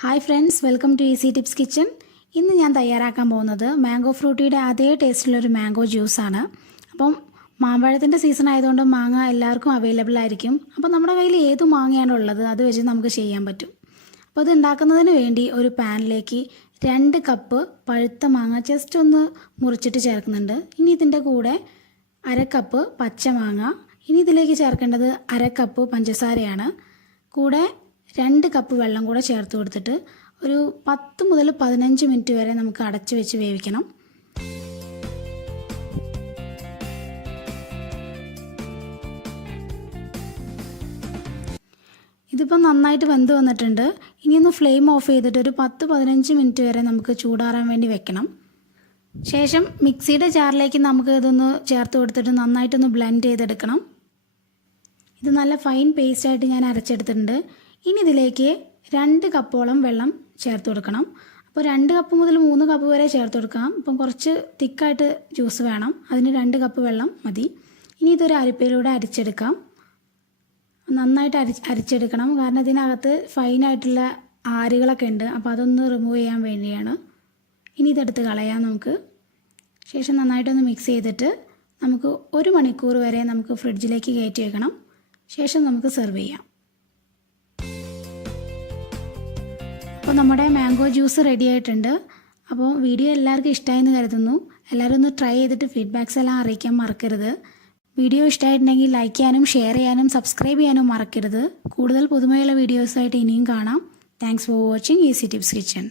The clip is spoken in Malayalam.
Hi friends, welcome to easy tips kitchen. ഇന്ന് ഞാൻ തയ്യാറാക്കാൻ പോകുന്നത് മാംഗോ ഫ്രൂട്ടിയുടെ അതേ ടേസ്റ്റിലുള്ളൊരു മാംഗോ ജ്യൂസാണ്. അപ്പം മാമ്പഴത്തിൻ്റെ സീസൺ ആയതുകൊണ്ട് മാങ്ങ എല്ലാവർക്കും അവൈലബിൾ ആയിരിക്കും. അപ്പോൾ നമ്മുടെ കയ്യിൽ ഏത് മാങ്ങയാണ് ഉള്ളത് അത് വെച്ച് നമുക്ക് ചെയ്യാൻ പറ്റും. അപ്പോൾ ഇത് ഉണ്ടാക്കുന്നതിന് വേണ്ടി ഒരു പാനിലേക്ക് 2 കപ്പ് പഴുത്ത മാങ്ങ ജസ്റ്റ് ഒന്ന് മുറിച്ചിട്ട് ചേർക്കുന്നുണ്ട്. ഇനി ഇതിൻ്റെ കൂടെ 1/2 കപ്പ് പച്ചമാങ്ങ. ഇനി ഇതിലേക്ക് ചേർക്കേണ്ടത് 1/2 കപ്പ് പഞ്ചസാരയാണ്. കൂടെ 2 കപ്പ് വെള്ളം കൂടെ ചേർത്ത് കൊടുത്തിട്ട് ഒരു 10 മുതൽ 15 മിനിറ്റ് വരെ നമുക്ക് അടച്ചു വെച്ച് വേവിക്കണം. ഇതിപ്പോൾ നന്നായിട്ട് വെന്ത് വന്നിട്ടുണ്ട്. ഇനിയൊന്ന് ഫ്ലെയിം ഓഫ് ചെയ്തിട്ട് ഒരു 10-15 മിനിറ്റ് വരെ നമുക്ക് ചൂടാറാൻ വേണ്ടി വെക്കണം. ശേഷം മിക്സിയുടെ ജാറിലേക്ക് നമുക്ക് ഇതൊന്ന് ചേർത്ത് കൊടുത്തിട്ട് നന്നായിട്ടൊന്ന് ബ്ലെൻഡ് ചെയ്തെടുക്കണം. ഇത് നല്ല ഫൈൻ പേസ്റ്റായിട്ട് ഞാൻ അരച്ചെടുത്തിട്ടുണ്ട്. ഇനി ഇതിലേക്ക് 2 കപ്പോളം വെള്ളം ചേർത്ത് കൊടുക്കണം. അപ്പോൾ 2 കപ്പ് മുതൽ 3 കപ്പ് വരെ ചേർത്ത് കൊടുക്കാം. ഇപ്പം കുറച്ച് തിക്കായിട്ട് ജ്യൂസ് വേണം, അതിന് 2 കപ്പ് വെള്ളം മതി. ഇനി ഇതൊരു അരിപ്പയിലൂടെ അരിച്ചെടുക്കാം. നന്നായിട്ട് അരിച്ചെടുക്കണം, കാരണം ഇതിനകത്ത് ഫൈനായിട്ടുള്ള ആരുകളൊക്കെ ഉണ്ട്. അപ്പോൾ അതൊന്ന് റിമൂവ് ചെയ്യാൻ വേണ്ടിയാണ്. ഇനി ഇതെടുത്ത് കളയാം നമുക്ക്. ശേഷം നന്നായിട്ടൊന്ന് മിക്സ് ചെയ്തിട്ട് നമുക്ക് 1 മണിക്കൂർ വരെ നമുക്ക് ഫ്രിഡ്ജിലേക്ക് കയറ്റി വെക്കണം. ശേഷം നമുക്ക് സെർവ് ചെയ്യാം. അപ്പോൾ നമ്മുടെ മാംഗോ ജ്യൂസ് റെഡി ആയിട്ടുണ്ട്. അപ്പോൾ വീഡിയോ എല്ലാവർക്കും ഇഷ്ടമായെന്ന് കരുതുന്നു. എല്ലാവരും ഒന്ന് ട്രൈ ചെയ്തിട്ട് ഫീഡ്ബാക്സ് എല്ലാം അറിയിക്കാൻ മറക്കരുത്. വീഡിയോ ഇഷ്ടമായിട്ടുണ്ടെങ്കിൽ ലൈക്ക് ചെയ്യാനും ഷെയർ ചെയ്യാനും സബ്സ്ക്രൈബ് ചെയ്യാനും മറക്കരുത്. കൂടുതൽ പുതുമയുള്ള വീഡിയോസായിട്ട് ഇനിയും കാണാം. Thanks for watching easy tips kitchen.